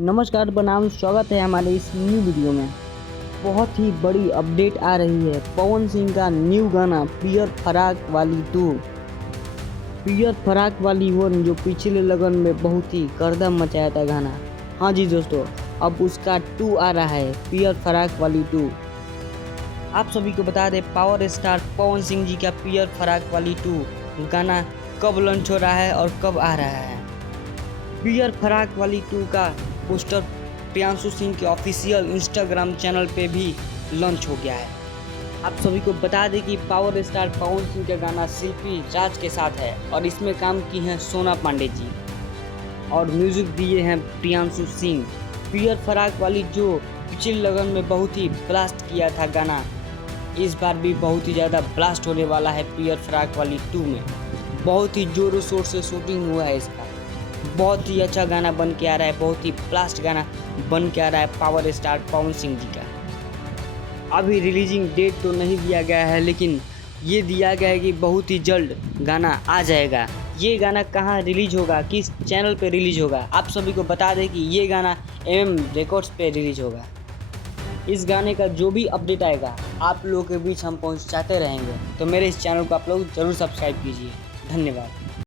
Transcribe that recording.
नमस्कार बनाम स्वागत है हमारे इस न्यू वीडियो में। बहुत ही बड़ी अपडेट आ रही है पवन सिंह का न्यू गाना पियर फराक वाली 2। पियर फराक वाली 1 जो पिछले लगन में बहुत ही गर्दम मचाया था गाना। हाँ जी दोस्तों, अब उसका 2 आ रहा है, पियर फराक वाली 2। आप सभी को बता दें पावर स्टार पवन सिंह जी का पियर फराक वाली 2 गाना कब लॉन्च हो रहा है और कब आ रहा है। पियर फराक वाली 2 का पोस्टर प्रियांशु सिंह के ऑफिशियल इंस्टाग्राम चैनल पे भी लॉन्च हो गया है। आप सभी को बता दें कि पावर स्टार पवन सिंह का गाना शिल्पी राज के साथ है और इसमें काम की हैं सोना पांडे जी और म्यूजिक दिए हैं प्रियांशु सिंह। पियर फराक वाली जो पिछले लगन में बहुत ही ब्लास्ट किया था गाना, इस बार भी बहुत ही ज़्यादा ब्लास्ट होने वाला है पियर फराक वाली 2 में। बहुत ही जोरों शोर से शूटिंग हुआ है इसका, बहुत ही अच्छा गाना बन के आ रहा है, बहुत ही ब्लास्ट गाना बन के आ रहा है पावर स्टार पवन सिंह जी का। अभी रिलीजिंग डेट तो नहीं दिया गया है, लेकिन ये दिया गया है कि बहुत ही जल्द गाना आ जाएगा। ये गाना कहाँ रिलीज होगा, किस चैनल पे रिलीज होगा, आप सभी को बता दें कि ये गाना MM रिकॉर्ड्स पे रिलीज होगा। इस गाने का जो भी अपडेट आएगा आप लोगों के बीच हम पहुँचाते रहेंगे, तो मेरे इस चैनल को आप लोग ज़रूर सब्सक्राइब कीजिए। धन्यवाद।